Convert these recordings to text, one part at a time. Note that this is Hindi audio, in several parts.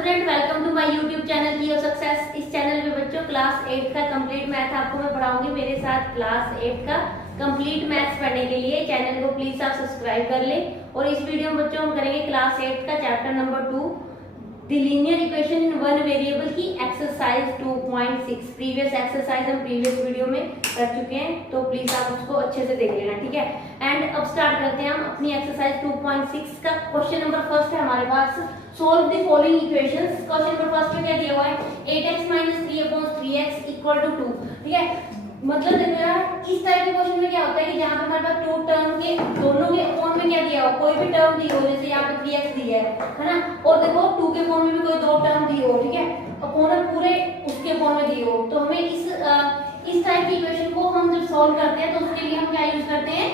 Student, welcome to my YouTube channel की सक्सेस। इस चैनल में बच्चों क्लास 8 का कंप्लीट मैथ आपको मैं पढ़ाऊंगी। मेरे साथ क्लास 8 का कंप्लीट मैथ्स पढ़ने के लिए चैनल को प्लीज आप सब्सक्राइब कर ले। और इस वीडियो में बच्चों हम करेंगे क्लास 8 का chapter number 2 the linear equation in one variable की एक्सरसाइज 2.6। प्रीवियस एक्सरसाइज हम प्रीवियस वीडियो में कर चुके हैं, तो प्लीज आप उसको अच्छे से देख लेना, ठीक है। एंड अब स्टार्ट करते हैं हम अपनी एक्सरसाइज 2.6 का। क्वेश्चन नंबर फर्स्ट है हमारे पास, solve the following equations. Question number first में क्या दिया हुआ है, 8x - 3/3x = 2, ठीक है। मतलब देखो यार, इस टाइप के क्वेश्चन में क्या होता है कि जहां पे हमारे पास टू टर्म के दोनों के फॉर्म में क्या दिया हो, कोई भी टर्म दी हो, जैसे यहाँ पे 3x दिया है ना, और देखो 2 के फॉर्म में भी कोई दो टर्म दी हो, ठीक है, और फॉर्म पूरे उसके फॉर्म में दी हो, तो हमें इस टाइप की इक्वेशन को हम जब सॉल्व करते हैं तो उसके लिए हम क्या यूज करते हैं,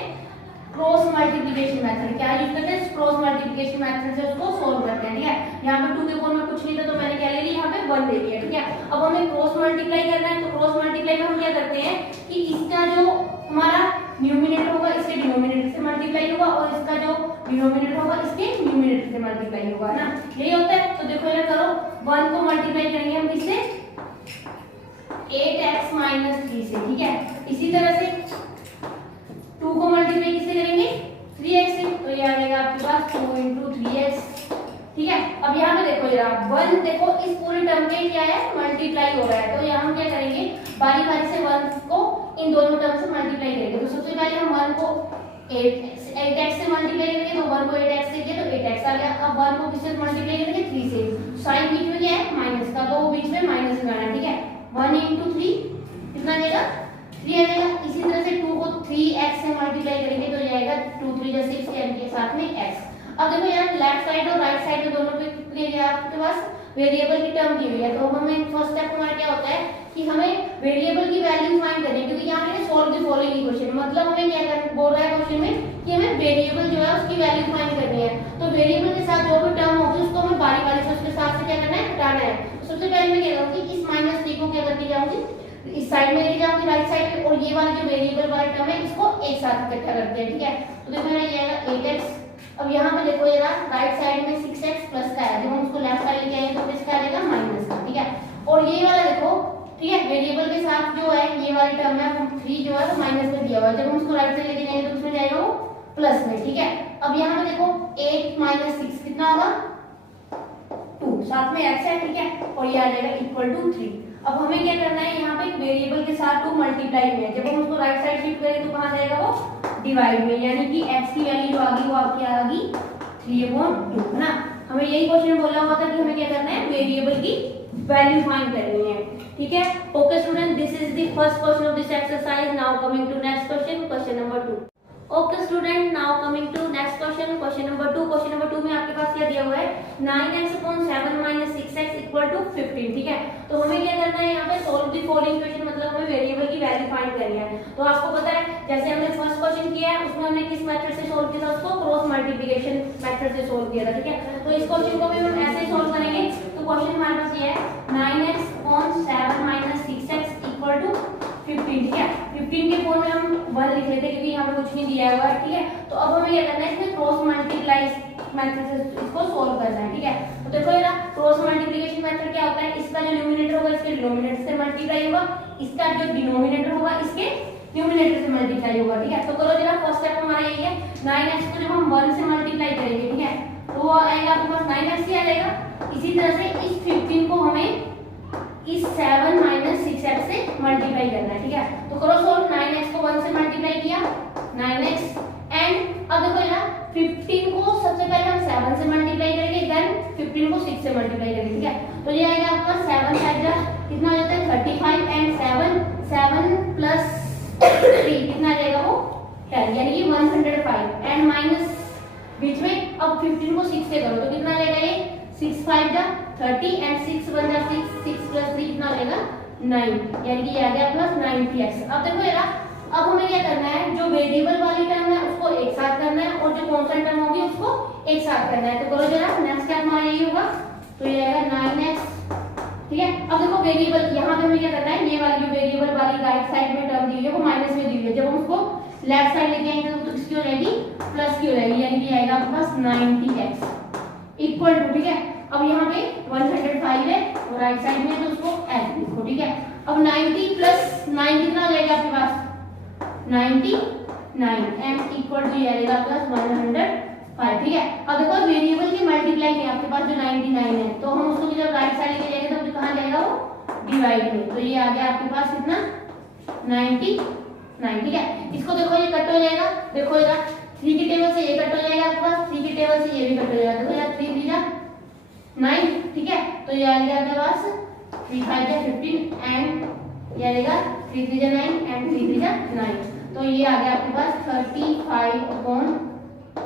क्रॉस मल्टीप्लिकेशन मेथड। क्या यूज करते हैं, क्रॉस मल्टीप्लिकेशन मेथड से उसको सॉल्व करते हैं, ठीक है। यहाँ पे 2 के फॉर्म में कुछ नहीं था तो मैंने क्या ले लिया, यहाँ पे 1 ले लिया, ठीक है। अब हमें क्रॉस मल्टीप्लाई करना है, तो क्रॉस मल्टीप्लाई में हम क्या करते हैं कि इसका जो हमारा न्यूमरेटर होगा इसके डिनोमिनेटर से मल्टीप्लाई होगा, और इसका जो डिनोमिनेटर होगा इसके न्यूमरेटर से मल्टीप्लाई होगा, है ना, यही होता है। तो देखो ये करो, 1 को मल्टीप्लाई करेंगे हम किससे, 8x - 3 से, ठीक है। इसी तरह से 2 को मल्टीप्लाई किससे करेंगे, 3x से, तो ये आ जाएगा आपके पास 2 × 3x, ठीक है। अब यहाँ पे देखो जरा, 1 देखो इस पूरे टर्म में क्या है, मल्टीप्लाई हो रहा है, तो यहाँ हम क्या करेंगे, बारी बारी से 1 को इन दोनों टर्म से मल्टीप्लाई करेंगे। तो सबसे पहले हम 1 को 8x से मल्टीप्लाई करेंगे, तो 1 को 8x से किया तो 8x आ गया। अब 1 को किससे मल्टीप्लाई करेंगे, 3 से, साइन बीच में क्या है, माइनस का, तो बीच में माइनस लगाना, ठीक है। 1 × 3 कितना आ जाएगा, 3 आ जाएगा। इसी तरह से 2 को 3x से मल्टीप्लाई करेंगे तो जाएगा 2 × 3 = 6, यानी कि साथ में x। अब देखो यार, लेफ्ट साइड और राइट साइड में दोनों पे कितने हैं आपके पास, वेरिएबल की टर्म दी हुई है, तो हमें फर्स्ट स्टेप हमारा क्या होता है कि हमें वेरिएबल की वैल्यू फाइंड करनी है, क्योंकि यहाँ पे सॉल्व द फॉलोइंग इक्वेशन, मतलब हमें क्या करना बोल रहा है क्वेश्चन में कि हमें वेरिएबल जो है उसकी वैल्यू फाइंड करनी है। तो वेरिएबल के साथ जो भी टर्म होगी उसको हमें बारी बारी से उसके साथ से क्या करना है, हटाना है। तो सबसे पहले मैं क्या करूंगी, इस -3 को क्या करती जाऊंगी, इस साइड में लेके जाऊंगी राइट साइड पे, और ये वाला जो वेरिएबल वाला टर्म है इसको एक साथ इकट्ठा करते हैं, ठीक है। तो देखो मेरा ये आएगा 8x। अब यहाँ पे देखो ये राइट साइड में 6x प्लस का है, जब हम उसको लेफ्ट साइड लेके आएंगे तो किसका आ जाएगा, माइनस का, ठीक है। और ये वाला देखो, ठीक है, वेरिएबल के साथ जो है ये वाली टर्म है 3 जो है वो माइनस में दिया हुआ है, जब हम उसको राइट साइड लेके जाएंगे तो उसमें जाएगा वो प्लस में, ठीक है। अब यहाँ पे देखो 8 - 6 कितना होगा, 2, साथ में x है, ठीक है, और ये आ जाएगा = 3। अब हमें क्या करना है, यहाँ पे वेरिएबल के साथ 2 मल्टीप्लाई में है, जब हम उसको राइट साइड शिफ्ट करें तो कहाँ जाएगा वो, डिवाइड में, यानी कि x की वैल्यू जो आ गई वो आपकी आ गई 3/2, है ना। हमें यही क्वेश्चन बोला हुआ था कि हमें क्या करना है, वेरिएबल की वैल्यू फाइंड करनी है, ठीक है। Okay student, this is the first question of this exercise. Now coming to next question, question number 2। Okay student, now coming to next question, question number 2। Question number 2 में आपके पास क्या दिया हुआ है, 9x/7 - 6x = 15, ठीक है। तो हमें क्या करना है, यहाँ पे सॉल्व द फॉलोइंग इक्वेशन, मतलब हमें वेरिएबल की वैल्यू फाइंड करनी है। तो आपको पता है जैसे हमने फर्स्ट क्वेश्चन किया है उसमें हमने किस मेथड से सॉल्व किया था, उसको क्रॉस मल्टीप्लिकेशन मेथड से सॉल्व किया था, ठीक है। तो इस क्वेश्चन को भी हम ऐसे ही सॉल्व करेंगे। तो क्वेश्चन हमारे पास ये है, 9x/7 - 6x = 15, ठीक है। 15 के फॉर्म में हम 1 लिख लेते हैं क्योंकि यहाँ पे कुछ नहीं दिया हुआ है, ठीक है। तो अब हमें क्या करना है, इसमें क्रॉस मल्टीप्लाई मेथड से इसको सॉल्व करना है, ठीक है। तो देखो ये ना, क्रॉस मल्टीप्लिकेशन मेथड क्या होता है, इसका जो न्यूमरेटर होगा इसके डिनोमिनेटर से मल्टीप्लाई होगा, इसका जो डिनोमिनेटर होगा इसके न्यूमरेटर से मल्टीप्लाई होगा, ठीक है। तो करो जरा, फर्स्ट स्टेप हमारा यही है, 9x को जब हम 1 से मल्टीप्लाई करेंगे, ठीक है, तो वो आएगा आपके पास 9x ही आ जाएगा। इसी तरह से इस 15 को हमें इस 7 - 6x से मल्टीप्लाई करना है, ठीक है। तो करो सॉल्व, 9x को 1 से मल्टीप्लाई किया, 9x, एंड अब देखो यार 15 को सबसे पहले हम 7 से मल्टीप्लाई करेंगे, देन 15 को 6 से मल्टीप्लाई करेंगे, ठीक है। तो ये आएगा आपका 7 साइड कितना हो जाता है 35, एंड 7 + 3 कितना आ जाएगा वो 10, यानी कि 105, एंड माइनस बीच में, अब 15 को 6 से करो तो कितना आ जाएगा, ये 6 × 5 = 30, एंड 6 × 1 = 6, 6 + 3 कितना आ जाएगा 9, यानी कि ये आ गया प्लस 90x। अब देखो यार, अब हमें क्या करना है, जो वेरिएबल वाली टर्म है उसको एक साथ करना है, और जो कांस्टेंट टर्म होगी उसको एक साथ करना है। तो करो जरा, नेक्स्ट स्टेप हमारा यही होगा, तो ये आएगा 9x, ठीक है। अब देखो वेरिएबल यहाँ पे हमें क्या करना है, ये वाली जो वेरिएबल वाली राइट साइड में टर्म दी हुई है वो माइनस में दी हुई है, जब हम उसको लेफ्ट साइड लेके आएंगे तो किसकी हो जाएगी, प्लस की हो जाएगी, यानी कि आएगा आपके पास 90x = ठीक है। अब यहाँ पे 105 है और राइट साइड में तो उसको एच लिखो, ठीक है। अब 90 प्लस 9 कितना हो जाएगा आपके पास 99, m इक्वल टू ये आएगा प्लस 105, ठीक है। अब देखो वेरिएबल की मल्टीप्लाई में आपके पास जो 99 है तो हम उसको जब राइट साइड लेके जाएंगे तो कहाँ जाएगा वो डिवाइड में, तो ये आ गया आपके पास कितना 99, ठीक है। इसको देखो ये कट हो जाएगा, देखो जरा 3 की टेबल से ये कट हो जाएगा आपके पास, 3 की टेबल से ये भी कट हो जाएगा, देखो यार 3 3 जा 9, ठीक है। तो ये आ गया आपके पास 3 5 जा 15 एंड ये आएगा 3 3 जा 9 एंड 3 3 जा 9, तो ये आ गया आपके पास 35 अपॉन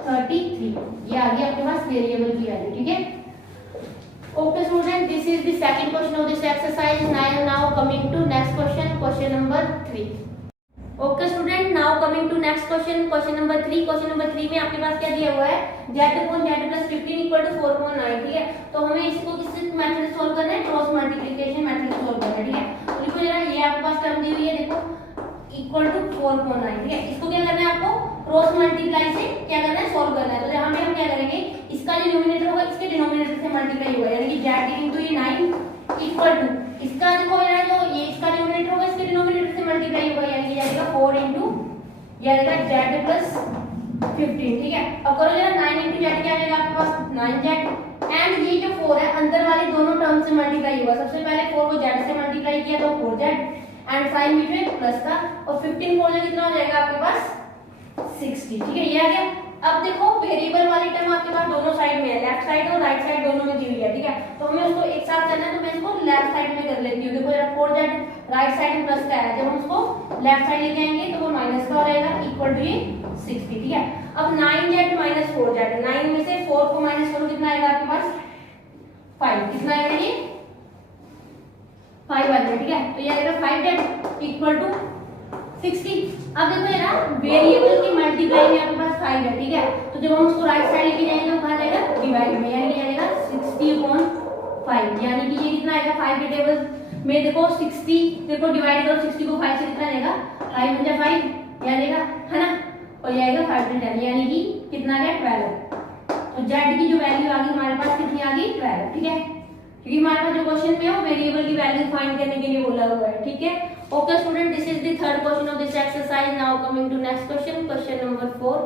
33, ये आ गया आपके पास वेरिएबल की वैल्यू, ठीक है। Okay student, this is the second question of this exercise. Now coming to next question, question number 3. Okay student, now coming to next question, question number 3. Question number 3 में आपके पास क्या दिया हुआ है z upon z plus 15 equal to 4.9, ठीक है। तो हमें इसको किस मेथड से सोल्व करना है, क्रॉस मल्टीप्लिकेशन मेथड से सोल्व करना है, ठीक है। तो देखो जरा ये आपके पास टर्म दी हुई है, देखो इक्वल टू 4.9, ठीक है। इसको क्या करना है आपको क्रॉस मल्टीप्लाई से क्या करना है सोल्व करना है। तो यहाँ पे हम क्या करेंगे, इसका जो डिनोमिनेटर होगा इसके डिनोमिनेटर से मल्टीप्लाई होगा, यानी कि z इनटू ये 9 इक्वल टू इसका देखो यार जो ये इसका डिनोमिनेटर होगा इसके डिनोमिनेटर से मल्टीप्लाई होगा, यानी कि जाएगा 4 इनटू ये आएगा z प्लस 15, ठीक है। अब करो जरा 9 इनटू z क्या आएगा आपके पास 9z एंड ये जो 4 है अंदर वाले दोनों टर्म से मल्टीप्लाई होगा। सबसे पहले 4 को z से मल्टीप्लाई किया तो 4z एंड साइन में प्लस का और 15 4 कितना हो जाएगा आपके पास 60, ठीक है। ये आ गया। अब देखो वेरिएबल वाली टर्म आपके पास दोनों साइड में है, लेफ्ट साइड और राइट साइड दोनों में दी हुई है, ठीक है। तो हमें उसको एक साथ करना है, तो मैं इसको लेफ्ट साइड में कर लेती हूँ। देखो जरा 4z राइट साइड में प्लस का है, जब हम उसको लेफ्ट साइड लेके आएंगे तो वो माइनस का हो जाएगा इक्वल टू ये 60, ठीक है। अब 9z माइनस 4z, 9 में से 4 को माइनस करो कितना आएगा आपके पास 5, कितना आएगा ये 5 आ गया, ठीक है। तो ये आएगा 5z इक्वल टू 60। अब देखो जरा वेरिएबल की मल्टीप्लाई में आपके पास 5 है, ठीक है। तो जब हम उसको राइट साइड लेके जाएंगे तो कहां जाएगा डिवाइड में, यानी कि आएगा 60/5, यानी कि ये कितना आएगा 5 के टेबल में देखो 60 देखो डिवाइड करो 60 को 5 से कितना आएगा 5 × 5 ये आएगा है ना, और ये आएगा 5 × 10 यानी कि कितना आ गया 12। तो z की जो वैल्यू आ गई हमारे पास कितनी आ गई 12, ठीक है। क्योंकि हमारे पास जो क्वेश्चन में है वो वेरिएबल की वैल्यू फाइंड करने के लिए बोला हुआ है, ठीक है। Okay student, this is the third question of this exercise. Now coming to next question, question number 4।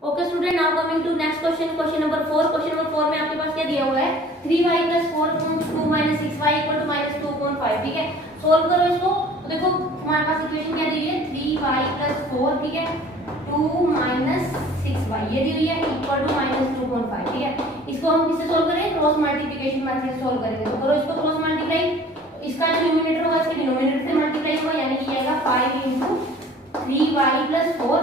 Okay student, now coming to next question, question number 4। Question number 4 में आपके पास क्या दिया हुआ है 3y + 4 2 - 6y = -2.5, ठीक है। सोल्व करो इसको। तो देखो हमारे पास इक्वेशन क्या दी हुई है 3y + 4, ठीक है, 2 - 6y ये दी हुई है इक्वल टू -2.5, ठीक है। इसको हम किससे सोल्व करें क्रॉस मल्टीप्लिकेशन मेथड से सोल्व करेंगे। तो करो इसको क्रॉस मल्टीप्लाई, इसका जो न्यूमरेटर होगा इसके डिनोमिनेटर से मल्टीप्लाई होगा, यानी कि आएगा 5 × 3y + 4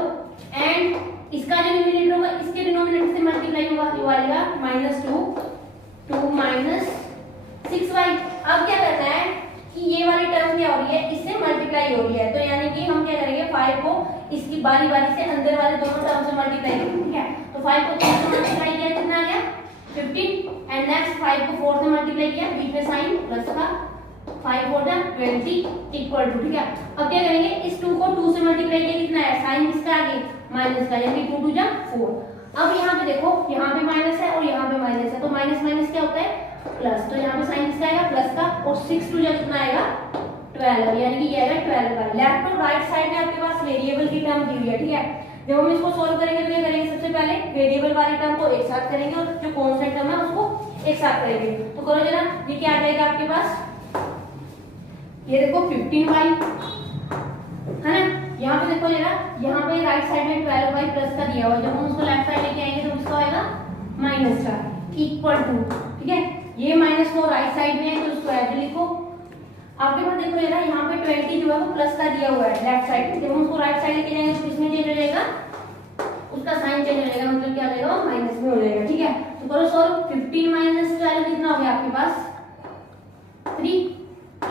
एंड इसका जो न्यूमरेटर होगा इसके डिनोमिनेटर से मल्टीप्लाई होगा, ये आएगा -2 2 - 6y। अब क्या करना है कि ये वाली टर्म क्या हो रही है इससे मल्टीप्लाई हो रही है, तो यानी कि हम क्या करेंगे 5 को इसकी बारी बारी से अंदर वाले दोनों टर्म से मल्टीप्लाई करेंगे, ठीक है। तो 5 को 3 से मल्टीप्लाई किया कितना आ गया 15 एंड नेक्स्ट 5 को 4 से मल्टीप्लाई किया, बीच में साइन प्लस का 5 4 जा 20 इक्वल टू, ठीक है। अब क्या करेंगे इस 2 को 2 से मल्टीप्लाई किया कितना है साइन किसका आ गया माइनस का, यानी 2 2 जा 4। अब यहाँ पे देखो यहाँ पे माइनस है और यहाँ पे माइनस है, तो माइनस माइनस क्या होता है प्लस, तो यहाँ पे साइन किसका आएगा प्लस का, और 6 2 जा कितना आएगा 12, यानी कि ये आएगा 12 का। लेफ्ट और राइट साइड में आपके पास वेरिएबल की टर्म दी हुई है, ठीक है। जब हम इसको सोल्व करेंगे तो क्या करेंगे सबसे पहले वेरिएबल वाली टर्म को एक साथ करेंगे और जो कांस्टेंट टर्म है उसको एक साथ करेंगे। तो करो जरा ये क्या आ जाएगा आपके पास, ये देखो 15y है ना, यहाँ पे देखो जरा यहाँ पे राइट साइड में 12y प्लस का दिया हुआ है, जब हम उसको लेफ्ट साइड लेके आएंगे तो उसका आएगा माइनस का इक्वल टू, ठीक है। ये -4 राइट साइड में है तो उसको ऐसे लिखो। आपके पास देखो जरा यहाँ पे 20 जो है वो प्लस का दिया हुआ है लेफ्ट साइड में, जब हम उसको राइट साइड लेके जाएंगे तो इसमें चेंज हो जाएगा, उसका साइन चेंज हो जाएगा, मतलब क्या हो जाएगा माइनस में हो जाएगा, ठीक है। तो करो सॉल्व 15 - 12 कितना हो गया आपके पास 3।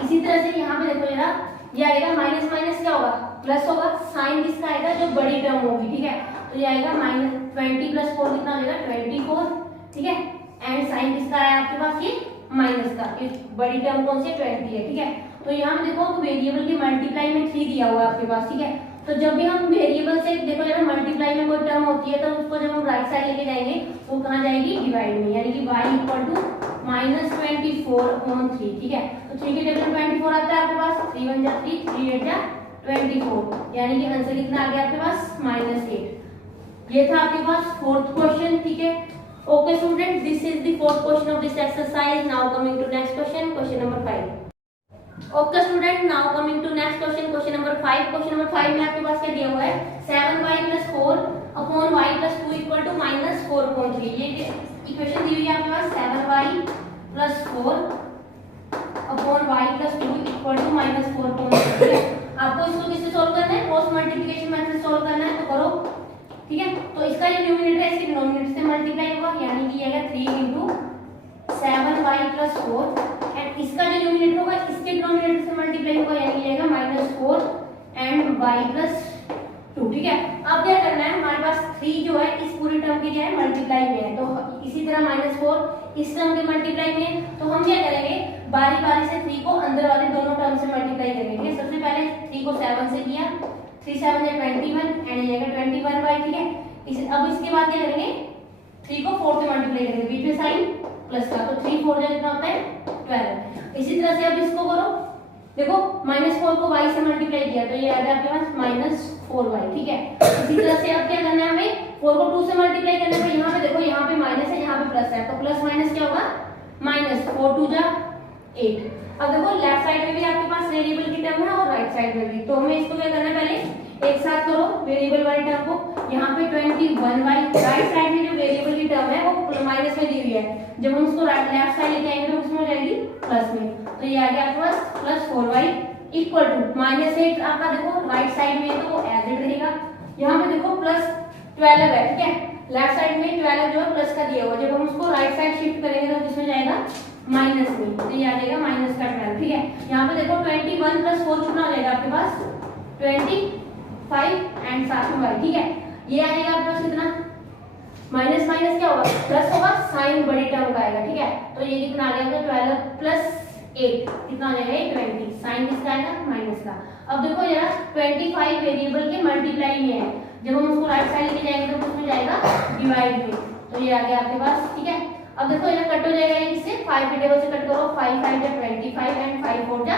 इसी तरह से यहाँ पे देखो जरा ये आएगा माइनस माइनस क्या होगा प्लस होगा, साइन किसका आएगा जो बड़ी टर्म होगी, ठीक है। तो ये आएगा -20 + 4 कितना हो जाएगा 24, ठीक है। एंड साइन किसका आया आपके पास ये माइनस का, ये बड़ी टर्म कौन सी 20 है, ठीक है। तो यहाँ पे देखो वेरिएबल की मल्टीप्लाई में 3 दिया हुआ है आपके पास, ठीक है। तो जब भी हम वेरिएबल से देखो जब मल्टीप्लाई में कोई टर्म होती है तो उसको जब हम राइट साइड लेके जाएंगे वो कहाँ जाएगी, डिवाइड में, यानी कि y इक्वल टू -24/3, ठीक है। तो 3 के टेबल में 24 आता है आपके पास, 3 1 जा 3, 3 8 जा 24, यानी कि आंसर कितना आ गया आपके पास, -8। ये था आपके पास फोर्थ क्वेश्चन, ठीक है। Okay student, this is the fourth question of this exercise. Now coming to next question, question number 5। Okay student, now coming to next question, question number 5। Question number 5 में आपके पास क्या दिया हुआ है, 7y + 4 upon y + 2 equal to -4/3। ये इक्वेशन दी हुई है आपके पास, 7y + 4 upon y + 2 equal to -4/3। आपको इसको किससे सॉल्व करना है, क्रॉस मल्टीप्लिकेशन मेथड से सॉल्व करना है, तो करो, ठीक है। तो इसका जो न्यूमरेटर है इसके डिनोमिनेटर से मल्टीप्लाई होगा, यानी कि ये आएगा 3 × 7y + 4, एंड इसका जो न्यूमरेटर होगा इसके डिनोमिनेटर से मल्टीप्लाई होगा, यानी कि आएगा -4 एंड y + 2, ठीक है। अब क्या करना है, हमारे पास 3 जो है इस पूरी टर्म के क्या है, मल्टीप्लाई में है, तो इसी तरह -4 इस टर्म के मल्टीप्लाई में है, तो हम क्या करेंगे, बारी बारी से 3 को अंदर वाले दोनों टर्म से मल्टीप्लाई करेंगे। सबसे पहले 3 को 7 से किया, 3 7 या 21 एंड ये आएगा 21y, ठीक है। अब इसके बाद क्या करेंगे, 3 को 4 से मल्टीप्लाई करेंगे, बीच में साइन प्लस का, तो 3 4 कितना होता है, 12। इसी तरह से अब इसको करो, देखो -4 को y से मल्टीप्लाई किया तो ये आ गया आपके पास -4y, ठीक है। इसी तरह से अब क्या करना है, हमें 4 को 2 से मल्टीप्लाई करने पर यहाँ पे देखो, यहाँ पे माइनस है, यहाँ पे प्लस है, तो प्लस माइनस क्या होगा, -4 2 जा 8। अब देखो लेफ्ट साइड में भी आपके पास वेरिएबल की टर्म है और राइट साइड में भी, तो हमें इसको क्या करना है, पहले एक साथ करो वेरिएबल वाली टर्म को। यहाँ पे 21y, राइट साइड में जो वेरिएबल की टर्म है वो माइनस में दी हुई है, जब हम उसको लेफ्ट साइड लेके आएंगे तो उसमें हो जाएगी प्लस में, तो ये आ गया आपके पास +4y इक्वल टू -8। आपका देखो राइट साइड में तो एज इट रहेगा, यहाँ पे देखो +12 है, ठीक है। लेफ्ट साइड में 12 जो है प्लस का दिया हुआ, जब हम उसको राइट साइड शिफ्ट करेंगे तो किसमें जाएगा, माइनस में, तो ये आ जाएगा -12, ठीक है। यहाँ पे देखो 21 + 4 कितना हो जाएगा आपके पास, 25 एंड साथ में y, ठीक है। ये आ जाएगा आपके पास कितना, माइनस माइनस क्या होगा, प्लस होगा, साइन बड़ी टर्म का आएगा, ठीक है। तो ये कितना आ जाएगा, 12 + 8 कितना आ जाएगा, 20, साइन किसका आएगा, माइनस का। अब देखो जरा 25 वेरिएबल के मल्टीप्लाई में है, जब हम उसको राइट साइड लेके जाएंगे तो उसमें जाएगा डिवाइड में, तो ये आ गया आपके पास, ठीक है। अब देखो ये कट हो जाएगा, इससे 5 के टेबल से कट करो, 5 5 जा 25 एंड 5 4 जा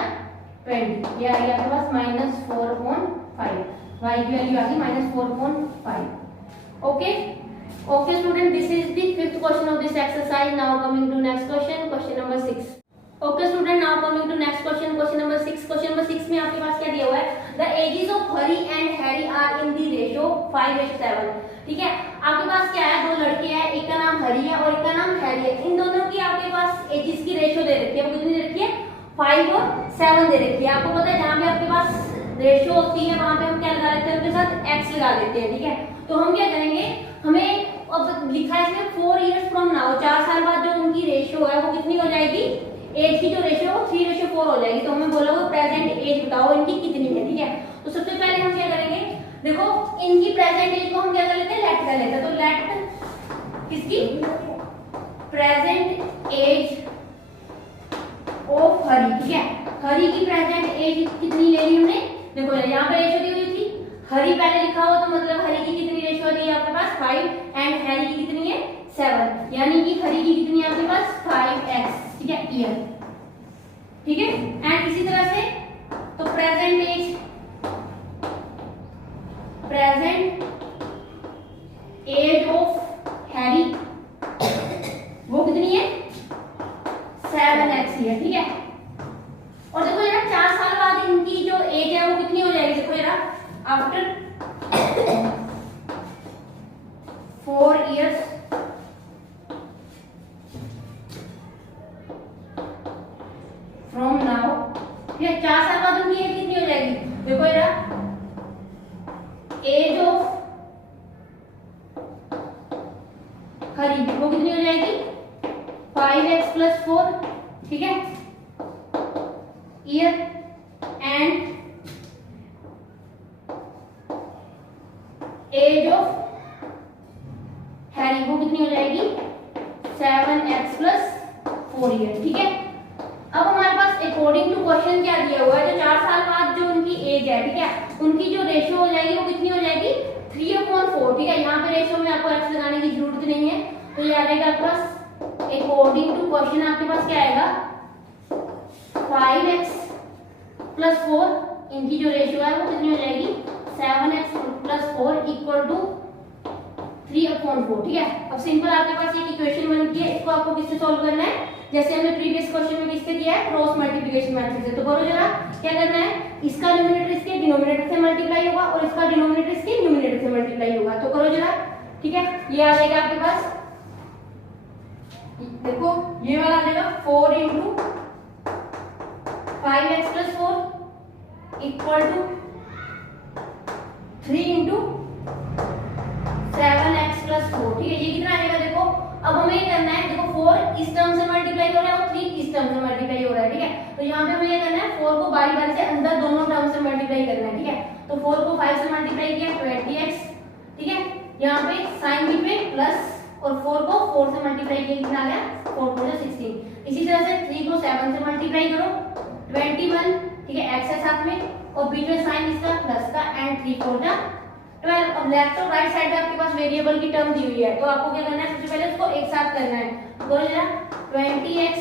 20, ये आ गया आपके पास -4/5, y की वैल्यू आ गई -4/5। Okay okay student, this is the fifth question of this exercise. Now coming to next question, question number 6। Okay student, now coming to next question, question number 6। Question number 6 में आपके पास क्या दिया हुआ है, the ages of Hari and Harry are in the ratio 5:7, ठीक है। आपके पास क्या है, 2 लड़के हैं, एक का नाम हरी है और एक का नाम हैरी है। इन दोनों की आपके पास एजेस की रेशियो दे रखी है, वो कितनी दे रखी है, 5 और 7 दे रखी है। आपको पता है जहां पे आपके पास रेशियो होती है वहां पे हम क्या लगा लेते हैं, उनके साथ x लगा देते हैं, ठीक है। तो हम क्या करेंगे, हमें अब लिखा है इसमें 4 इयर्स फ्रॉम नाउ, 4 साल बाद जो उनकी रेशियो है वो कितनी हो जाएगी, एज की जो रेशियो है वो 3:4 हो जाएगी। तो हमें बोला वो प्रेजेंट एज बताओ इनकी कितनी है, ठीक है। तो सबसे पहले हम क्या करेंगे, देखो इनकी प्रेजेंट एज को हम क्या कर लेते हैं, लेट कर लेते हैं। तो लेट किसकी, प्रेजेंट एज ऑफ हरी, ठीक है। हरी की प्रेजेंट एज कितनी ले ली हमने, देखो यहाँ पे रेशियो दी हुई थी, हरी पहले लिखा हो तो मतलब हरी की कितनी रेशियो दी है आपके पास 5 एंड हैरी की कितनी है 7, यानी कि हरी की कितनी है आपके पास 5x, ठीक है, ईयर, ठीक है। एंड इसी तरह से तो प्रेजेंट एज ऑफ हैरी वो कितनी है 7x है, ठीक है। और देखो जरा 4 साल बाद इनकी जो एज है वो कितनी हो जाएगी, देखो जरा आफ्टर 4 years फ्रॉम नाउ, ठीक है। 4 साल बाद उनकी एज कितनी हो जाएगी, देखो जरा एज ऑफ हरी वो कितनी हो जाएगी 5x + 4, ठीक है, year. And age of Harry वो कितनी हो जाएगी 7x + 4 ईयर, ठीक है। अब हमारे पास अकॉर्डिंग टू क्वेश्चन क्या दिया हुआ है, जो 4 साल बाद जो उनकी एज है, ठीक है, उनकी जो रेशियो हो जाएगी वो कितनी हो जाएगी 3/4, ठीक है। यहाँ पे रेशियो में आपको एक्स लगाने की जरूरत नहीं है, तो ये आ जाएगा आपके पास अकॉर्डिंग टू क्वेश्चन आपके पास क्या आएगा 5x + 4, इनकी जो रेशियो है वो कितनी हो जाएगी 7x + 4 इक्वल टू 3/4, ठीक है। अब सिंपल आपके पास एक इक्वेशन बन गई है, इसको आपको किससे सॉल्व करना है, जैसे हमने प्रीवियस क्वेश्चन में किससे किया है, क्रॉस मल्टीप्लिकेशन मेथड से। तो करो जरा, क्या करना है, इसका न्यूमरेटर इसके डिनोमिनेटर से मल्टीप्लाई होगा और इसका डिनोमिनेटर इसके न्यूमरेटर से मल्टीप्लाई होगा। तो करो जरा, ठीक है, ये आ जाएगा आपके पास, देखो ये वाला आ जाएगा 4 × 5x + 4 इक्वल टू 3 × 7x + 4, ठीक है। ये कितना आ जाएगा, देखो अब हमें ये करना है, देखो 4 इस टर्म से मल्टीप्लाई हो रहा है और 3 इस टर्म से मल्टीप्लाई हो रहा है, ठीक है। तो यहाँ पे हमें ये करना है 4 को बारी बारी से अंदर दोनों टर्म से मल्टीप्लाई करना है, ठीक है। तो 4 को 5 से मल्टीप्लाई किया 20x, ठीक है। यहाँ पे साइन बीच में प्लस और 4 को 4 से मल्टीप्लाई किया कितना आ गया 4 4 16। इसी तरह से 3 को 7 से मल्टीप्लाई करो 21, ठीक है, x है साथ में और बीच में साइन इसका प्लस का एंड 3 4 12। अब लेफ्ट और राइट साइड में आपके पास वेरिएबल की टर्म दी हुई है, तो आपको क्या करना है, सबसे पहले उसको एक साथ करना है। तो करो जरा, 20x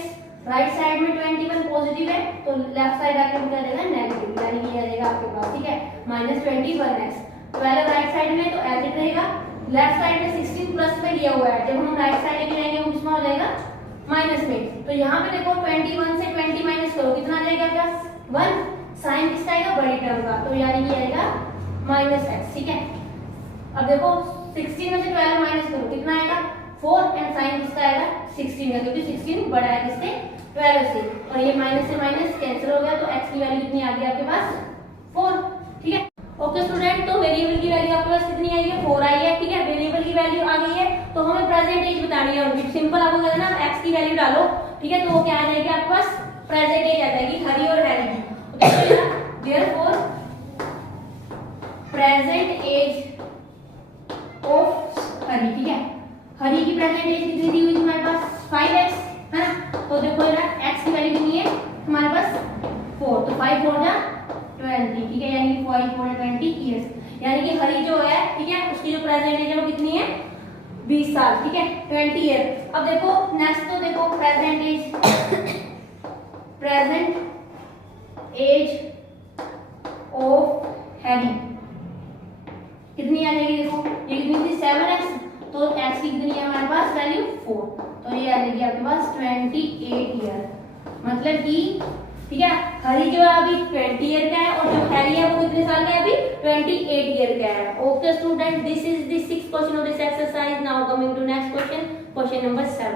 राइट साइड में 21 पॉजिटिव है तो लेफ्ट साइड आके क्या देगा नेगेटिव, यानी कि आ जाएगा आपके पास, ठीक है, -21x। तो पहले राइट साइड में तो एज इट रहेगा, लेफ्ट साइड में 16 प्लस में लिया हुआ है, जब हम राइट साइड लेके जाएंगे वो किसमें हो जाएगा माइनस में। तो यहाँ पे देखो 21 से 20 माइनस करो, कितना आ जाएगा आपका 1, साइन किसका आएगा बड़ी टर्म का, तो यानी कि आएगा -x, ठीक है। अब देखो 16 में से 12 माइनस करो, कितना आएगा 4 एंड साइन किसका आएगा 16 है, क्योंकि 16 बड़ा है किससे 12 से, और ये माइनस से माइनस कैंसिल हो गया, तो x की वैल्यू कितनी आ गई आपके पास 4, ठीक है। ओके स्टूडेंट, तो वेरिएबल की वैल्यू आपके पास कितनी आई है 4 आई है, ठीक है। वेरिएबल की वैल्यू आ गई है, तो हमें प्रेजेंट एज बतानी है उनकी। सिंपल आपको करना है x की वैल्यू डालो, ठीक है, तो वो क्या आ जाएगी आपके पास प्रेजेंट एज आ जाएगी हरी और हैरी की। देयरफॉर प्रेजेंट एज ऑफ हरी, ठीक है, हरी की प्रेजेंट एज कितनी दी हुई हमारे पास 5x है ना। तो देखो जरा x की वैल्यू कितनी है हमारे पास 4, तो 5 4 जा 20, ठीक है, यानी 5 4 20 इयर्स, यानी कि हरी जो है, ठीक है, उसकी जो प्रेजेंट एज है वो कितनी है 20 साल, ठीक है, 20 ईयर। अब देखो नेक्स्ट, तो देखो प्रेजेंट एज ऑफ हैरी कितनी आ जाएगी, देखो ये कितनी थी 7x, तो x की कितनी है हमारे पास वैल्यू 4, तो ये आ जाएगी आपके पास 28 ईयर, मतलब कि ठीक है, हरी जो है अभी 20 ईयर का है और जो हैरी है वो कितने साल का है अभी 28 ईयर का है। Okay student, this is the 6th question of this exercise. Now coming to next question, question number 7।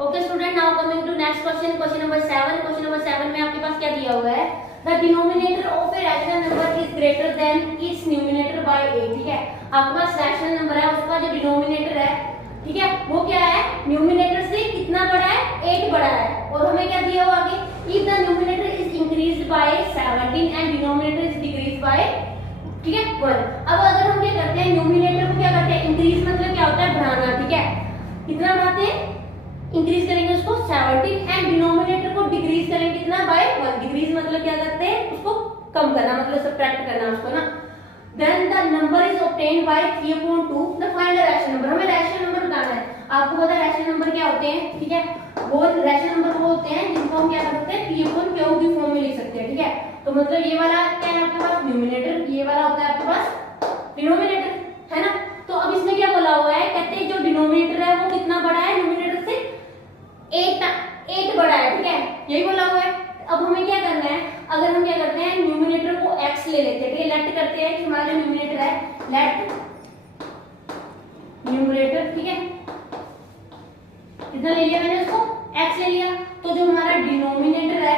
Okay student, now coming to next question, question number 7। Question number 7 में आपके पास क्या दिया हुआ है, the denominator of a rational number is greater than its numerator by 8, ठीक है। आपके पास रैशनल नंबर है, उसका जो डिनोमिनेटर है, ठीक है, वो क्या है न्यूमरेटर से कितना बड़ा है 8 बड़ा है, और हमें क्या दिया हुआ आगे, if the numerator is increased by 17 and denominator is decreased bye, ठीक है 1। अब अगर हम क्या करते हैं, न्यूमरेटर को क्या करते हैं इंक्रीज, मतलब क्या होता है बढ़ाना, ठीक है, कितना बढ़ाते हैं इंक्रीज करेंगे उसको 17 एंड डिनोमिनेटर को डिक्रीज करेंगे कितना बाय 1। डिक्रीज मतलब क्या करते हैं उसको कम करना, मतलब सब्ट्रैक्ट करना उसको ना। Then the number is obtained by 3/2 the find the rational number। हमें रैशनल नंबर बताना है, आपको पता है रैशनल नंबर क्या होते हैं, ठीक है, वो रैशनल नंबर वो होते हैं जिनको हम क्या कर सकते हैं P/Q की फॉर्म में लिख सकते हैं, ठीक है। तो मतलब ये वाला क्या है आपके पास न्यूमरेटर, ये वाला होता है आपके पास डिनोमिनेटर, है ना। तो अब इसमें क्या बोला हुआ है, कहते हैं जो डिनोमिनेटर है वो कितना बड़ा है न्यूमरेटर से 8 बड़ा है, ठीक है, यही बोला हुआ है। अब हमें क्या करना है, अगर हम क्या करते हैं न्यूमरेटर को x ले लेते हैं, ठीक है, लेट करते हैं कि हमारा जो न्यूमरेटर है लेट न्यूमरेटर, ठीक है, कितना ले लिया मैंने उसको x ले लिया, तो जो हमारा डिनोमिनेटर है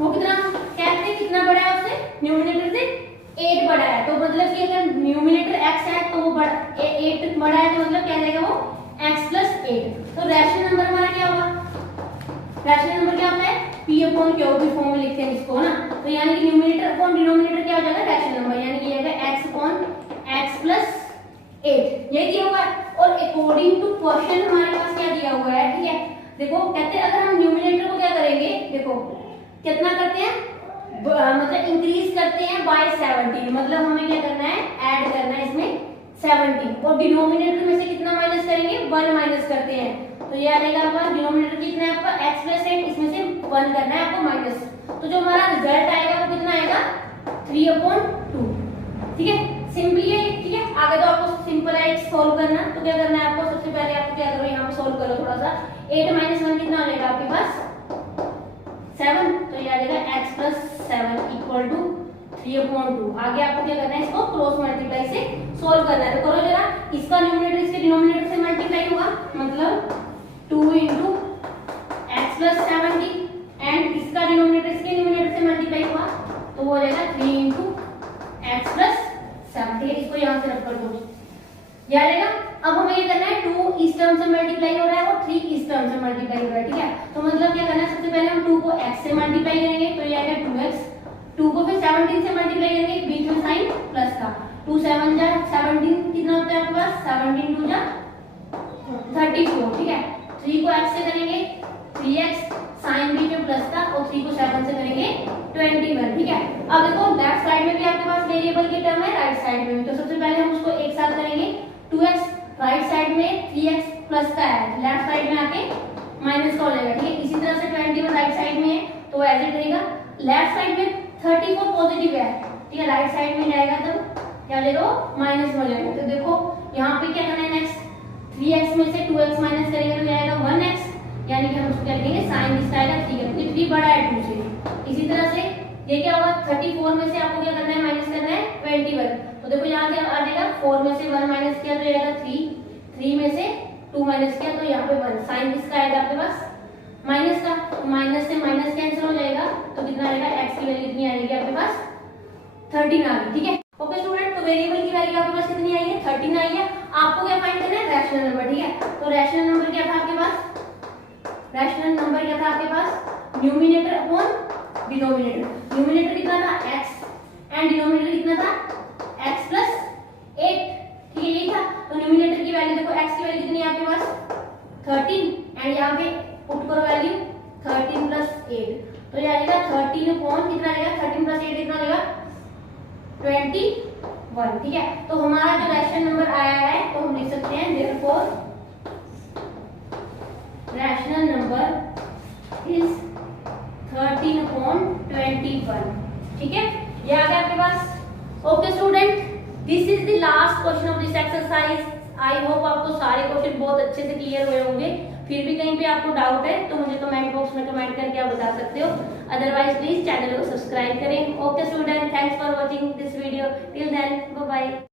वो कितना कहते हैं कितना बड़ा है उससे न्यूमरेटर से 8 बड़ा है। तो मतलब कि अगर न्यूमरेटर x है तो वो 8 बड़ा है, तो मतलब क्या रहेगा वो x + 8। तो रैशनल नंबर हमारा क्या होगा, रैशनल नंबर क्या होता है P/Q की फॉर्म में लिखते हैं इसको ना। तो यानी कि न्यूमरेटर अपॉन डिनोमिनेटर क्या हो जाएगा रैशनल नंबर, यानी कि ये आएगा x/x + 8, ये दिया हुआ है। और अकॉर्डिंग टू क्वेश्चन हमारे पास क्या दिया हुआ है, ठीक है, देखो कहते हैं अगर हम न्यूमिनेटर को क्या करेंगे, देखो कितना करते हैं, मतलब इंक्रीज करते हैं बाय 17, मतलब हमें क्या करना है, ऐड करना है इसमें 17, और डिनोमिनेटर में से कितना माइनस करेंगे, 1 माइनस करते हैं। तो ये आ जाएगा आपका डिनोमिनेटर कितना है आपका x प्लस 8, इसमें से 1 करना है आपको माइनस। तो जो हमारा रिजल्ट आएगा वो कितना आएगा, 3/2। ठीक है, सिंपली है। ठीक है, आगे तो आपको सिंपल है सोल्व करना। तो क्या करना है आपको, सबसे पहले आपको क्या करो, यहाँ पे सोल्व करो थोड़ा सा। 8 माइनस 1 कितना हो जाएगा आपके पास, 7। तो ये आ जाएगा x प्लस 7 इक्वल टू 3/2। आगे आपको क्या करना है, इसको क्रॉस मल्टीप्लाई से सोल्व करना है। तो करो जरा, इसका न्यूमरेटर इसके डिनोमिनेटर से मल्टीप्लाई होगा, मतलब 2 इंटू एक्स प्लस 17, एंड इसका डिनोमिनेटर इसके डिनोमिनेटर से मल्टीप्लाई हुआ तो वो हो जाएगा 3 इंटू एक्स प्लस 7। ठीक है, इसको यहाँ से रख कर दो, ये आ जाएगा। अब हमें ये करना है 2 इस टर्म से मल्टीप्लाई हो रहा है और 3 इस टर्म से मल्टीप्लाई हो रहा है। ठीक है, तो मतलब क्या करना है, सबसे पहले हम 2 को x से मल्टीप्लाई करेंगे तो ये आएगा 2x, 2 को फिर 17 से मल्टीप्लाई करेंगे, बीच में साइन प्लस का, 2 7 जा 17 कितना होता है आपके पास, 17 2 जा 34। ठीक है, 3 को x से करेंगे 3x, साइन बीच में प्लस का, और 3 को 7 से करेंगे 21। ठीक है, अब देखो लेफ्ट साइड में भी आपके पास वेरिएबल की टर्म है, राइट साइड में भी। तो सबसे पहले हम उसको एक साथ करेंगे, 2x राइट साइड में 3x प्लस का है, लेफ्ट साइड में आके माइनस का हो जाएगा। ठीक है, इसी तरह से 21 राइट साइड में है तो एज इट रहेगा। लेफ्ट साइड में 34 पॉजिटिव है, ठीक है, राइट साइड में जाएगा तब क्या हो जाएगा, माइनस हो जाएगा। तो देखो यहाँ पे क्या करना है, नेक्स्ट 3x में से 2x माइनस करेंगे तो जाएगा 1x, यानी कि हम उसको क्या लिखेंगे, साइन इसका आएगा 3 है, क्योंकि 3 बड़ा है 2 से। इसी तरह से ये क्या होगा, 34 में से आपको क्या करना है, माइनस करना है 21। तो देखो यहाँ क्या आ जाएगा, 4 में से 1 माइनस किया तो जाएगा 3, 3 में से 2 माइनस किया तो यहाँ पे 1, साइन किसका आएगा आपके पास, माइनस का। तो माइनस से माइनस कैंसिल हो जाएगा तो कितना आएगा, x की वैल्यू कितनी आएगी आपके पास, 13 आ गई। ठीक है, ओके स्टूडेंट, तो वेरिएबल की वैल्यू आपके पास कितनी आई है, 13 आई है। आपको क्या फाइंड करना है, रैशनल नंबर। ठीक है, तो रैशनल नंबर क्या था आपके पास, रैशनल नंबर क्या था आपके पास, न्यूमिनेटर अपॉन डिनोमिनेटर। न्यूमिनेटर कितना था, x, एंड डिनोमिनेटर कितना था, x प्लस 8। ठीक है, यही था। तो न्यूमिनेटर की वैल्यू देखो, x की वैल्यू कितनी है आपके पास, 13, एंड यहाँ पे पुट करो वैल्यू 13 प्लस 8, तो ये आएगा 13 अपॉन कितना आएगा, 13 प्लस 8 कितना आएगा, 21। ठीक है, तो हमारा जो रैशनल नंबर आया है तो हम लिख सकते हैं therefore rational number is 13 upon 21। ठीक है, ये आ गया आपके पास। Okay student, this is the last question of this exercise. I hope आपको सारे क्वेश्चन बहुत अच्छे से क्लियर हुए होंगे। फिर भी कहीं पे आपको डाउट है तो मुझे कमेंट बॉक्स में कमेंट करके आप बता सकते हो, अदरवाइज प्लीज चैनल को सब्सक्राइब करें। Okay student, thanks for watching this video, till then bye bye.